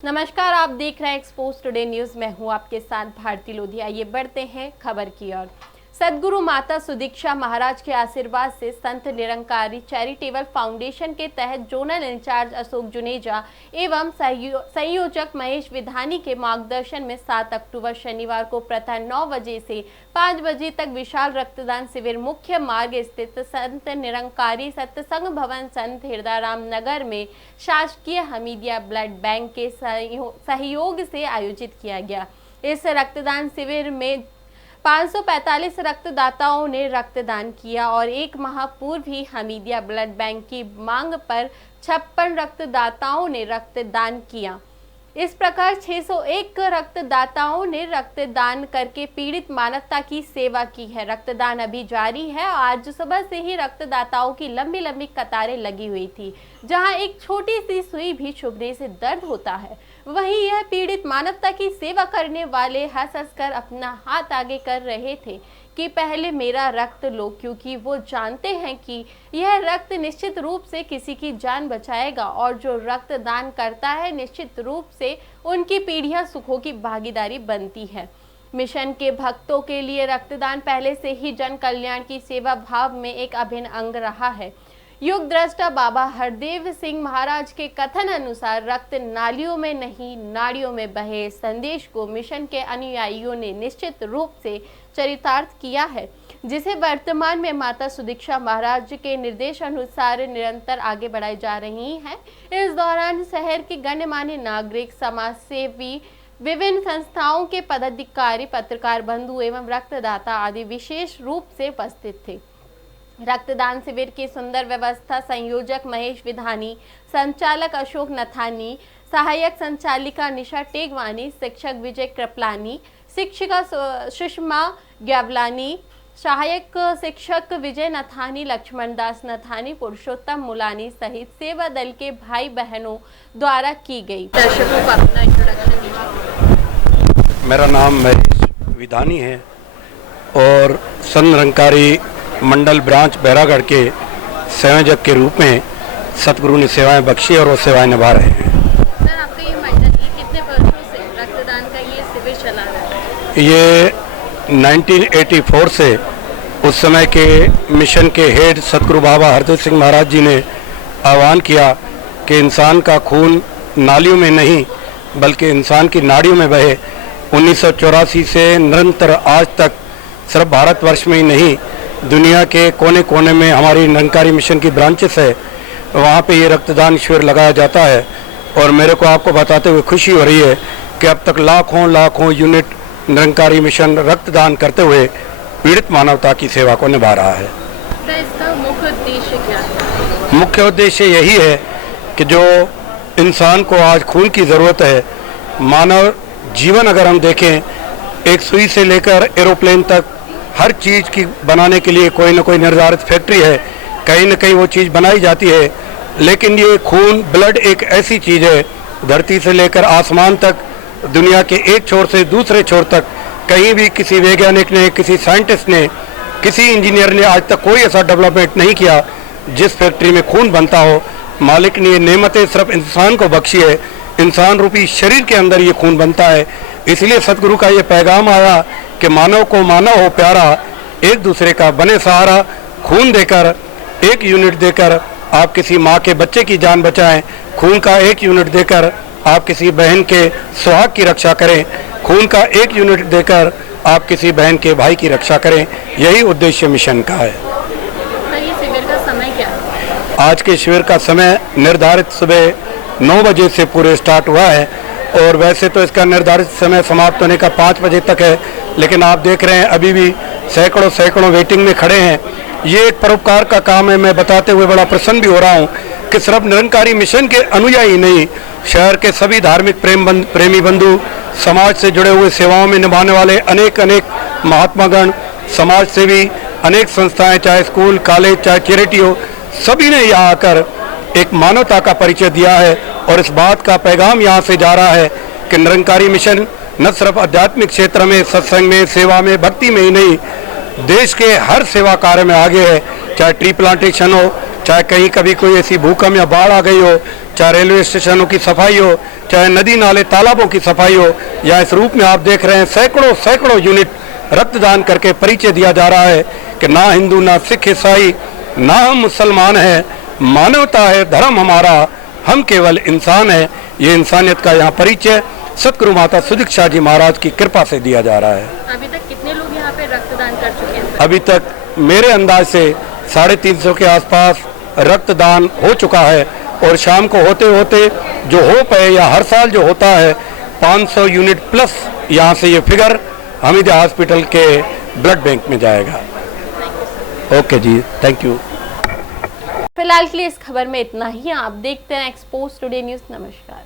नमस्कार, आप देख रहे हैं एक्सपोज टुडे न्यूज। मैं हूं आपके साथ भारती लोधी। आइए बढ़ते हैं खबर की ओर। सदगुरु माता सुदीक्षा महाराज के आशीर्वाद से संत निरंकारी चैरिटेबल फाउंडेशन के तहत जोनल इंचार्ज अशोक जुनेजा एवं संयोजक महेश विधानी के मार्गदर्शन में 7 अक्टूबर शनिवार को प्रातः 9 बजे से 5 बजे तक विशाल रक्तदान शिविर मुख्य मार्ग स्थित संत निरंकारी सत्संग भवन संत हृदयराम नगर में शासकीय हमीदिया ब्लड बैंक के सहयोग से आयोजित किया गया। इस रक्तदान शिविर में 545 रक्तदाताओं ने रक्तदान किया और एक माह पूर्व ही हमीदिया ब्लड बैंक की मांग पर 56 रक्तदाताओं ने रक्तदान किया। इस प्रकार 601 रक्तदाताओं ने रक्तदान करके पीड़ित मानवता की सेवा की है। रक्तदान अभी जारी है। आज सुबह से ही रक्तदाताओं की लंबी लंबी कतारें लगी हुई थी। जहां एक छोटी सी सुई भी चुभने से दर्द होता है, वहीं यह पीड़ित मानवता की सेवा करने वाले हंस हंस कर अपना हाथ आगे कर रहे थे कि पहले मेरा रक्त लो, क्योंकि वो जानते हैं कि यह रक्त निश्चित रूप से किसी की जान बचाएगा और जो रक्त दान करता है निश्चित रूप से उनकी पीढ़ियां सुखों की भागीदारी बनती है। मिशन के भक्तों के लिए रक्तदान पहले से ही जन कल्याण की सेवा भाव में एक अभिन्न अंग रहा है। युग दृष्टा बाबा हरदेव सिंह महाराज के कथन अनुसार रक्त नालियों में नहीं नाड़ियों में बहे संदेश को मिशन के अनुयायियों ने निश्चित रूप से चरितार्थ किया है, जिसे वर्तमान में माता सुदीक्षा महाराज के निर्देश अनुसार निरंतर आगे बढ़ाई जा रही है। इस दौरान शहर के गण्यमान्य नागरिक, समाज सेवी, विभिन्न संस्थाओं के पदाधिकारी, पत्रकार बंधु एवं रक्तदाता आदि विशेष रूप से उपस्थित थे। रक्तदान शिविर की सुंदर व्यवस्था संयोजक महेश विधानी, संचालक अशोक नथानी, सहायक संचालिका निशा टेगवानी, शिक्षक विजय कृपलानी, शिक्षिका सुषमा ग्यावलानी, सहायक शिक्षक विजय नथानी, लक्ष्मण दास नथानी, पुरुषोत्तम मुलानी सहित सेवा दल के भाई बहनों द्वारा की गई। दर्शकों को अपना इंट्रोडक्शन दीजिए। मेरा नाम महेश विधानी है और संत निरंकारी मंडल ब्रांच बैरागढ़ के संयोजक के रूप में सतगुरु ने सेवाएं बख्शी और वो सेवाएं निभा रहे हैं। सर, आपका ये मंडल कितने वर्षों से रक्तदान का ये शिविर चला रहा है? ये 1984 से उस समय के मिशन के हेड सतगुरु बाबा हरदेव सिंह महाराज जी ने आह्वान किया कि इंसान का खून नालियों में नहीं बल्कि इंसान की नाड़ियों में बहे। 1984 से निरंतर आज तक सिर्फ भारतवर्ष में ही नहीं, दुनिया के कोने कोने में हमारी निरंकारी मिशन की ब्रांचेस है, वहाँ पे ये रक्तदान शिविर लगाया जाता है। और मेरे को आपको बताते हुए खुशी हो रही है कि अब तक लाखों यूनिट निरंकारी मिशन रक्तदान करते हुए पीड़ित मानवता की सेवा को निभा रहा है। तो इसका मुख्य उद्देश्य क्या है? मुख्य उद्देश्य यही है कि जो इंसान को आज खून की ज़रूरत है, मानव जीवन अगर हम देखें, एक सुई से लेकर एरोप्लेन तक हर चीज़ की बनाने के लिए कोई ना कोई निर्धारित फैक्ट्री है, कहीं ना कहीं वो चीज़ बनाई जाती है। लेकिन ये खून, ब्लड एक ऐसी चीज़ है, धरती से लेकर आसमान तक, दुनिया के एक छोर से दूसरे छोर तक, कहीं भी किसी वैज्ञानिक ने, किसी साइंटिस्ट ने, किसी इंजीनियर ने आज तक कोई ऐसा डेवलपमेंट नहीं किया जिस फैक्ट्री में खून बनता हो। मालिक ने ये नेमतें सिर्फ इंसान को बख्शी है, इंसान रूपी शरीर के अंदर ये खून बनता है। इसलिए सतगुरु का ये पैगाम आया कि मानव को मानव हो प्यारा, एक दूसरे का बने सहारा, खून देकर, एक यूनिट देकर आप किसी माँ के बच्चे की जान बचाएं, खून का एक यूनिट देकर आप किसी बहन के सुहाग की रक्षा करें, खून का एक यूनिट देकर आप किसी बहन के भाई की रक्षा करें। यही उद्देश्य मिशन का है। ये शिविर का समय क्या है? आज के शिविर का समय निर्धारित सुबह 9 बजे से पूरे स्टार्ट हुआ है और वैसे तो इसका निर्धारित समय समाप्त होने का 5 बजे तक है, लेकिन आप देख रहे हैं अभी भी सैकड़ों वेटिंग में खड़े हैं। ये एक परोपकार का काम है। मैं बताते हुए बड़ा प्रसन्न भी हो रहा हूँ कि सिर्फ निरंकारी मिशन के अनुयायी नहीं, शहर के सभी धार्मिक प्रेमी बंधु, समाज से जुड़े हुए सेवाओं में निभाने वाले अनेक महात्मागण, समाज सेवी, अनेक संस्थाएं, चाहे स्कूल, कॉलेज, चाहे चैरिटी हो, सभी ने यहाँ आकर एक मानवता का परिचय दिया है। और इस बात का पैगाम यहाँ से जा रहा है कि निरंकारी मिशन न सिर्फ आध्यात्मिक क्षेत्र में, सत्संग में, सेवा में, भक्ति में ही नहीं, देश के हर सेवा कार्य में आगे है। चाहे ट्री प्लांटेशन हो, चाहे कहीं कभी कोई ऐसी भूकंप या बाढ़ आ गई हो, चाहे रेलवे स्टेशनों की सफाई हो, चाहे नदी नाले तालाबों की सफाई हो, या इस रूप में आप देख रहे हैं सैकड़ों सैकड़ों यूनिट रक्तदान करके परिचय दिया जा रहा है कि ना हिंदू, ना सिख, ईसाई, ना हम मुसलमान हैं, मानवता है धर्म हमारा, हम केवल इंसान हैं। ये इंसानियत का यहाँ परिचय सतगुरु माता सुदीक्षा जी महाराज की कृपा से दिया जा रहा है। अभी तक कितने लोग यहाँ पे रक्तदान कर चुके हैं? अभी तक मेरे अंदाज से 350 के आसपास रक्तदान हो चुका है, और शाम को होते होते जो होप है या हर साल जो होता है 500 यूनिट प्लस यहाँ से ये फिगर हमीदिया हॉस्पिटल के ब्लड बैंक में जाएगा। ओके जी, थैंक यू। फिलहाल के लिए इस खबर में इतना ही। आप देखते हैं एक्सपोज टुडे न्यूज़। नमस्कार।